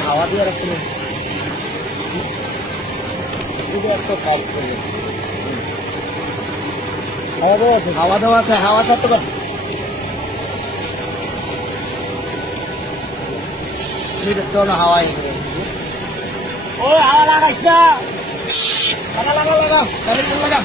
হাওয়া দিয়ে রাখছেন একটা কাজ করবে হাওয়া দেওয়া আছে হাওয়া ছাড়তে পারে হাওয়া ও হাওয়া লাগাইছ লাগা লাগা লাগা লাগা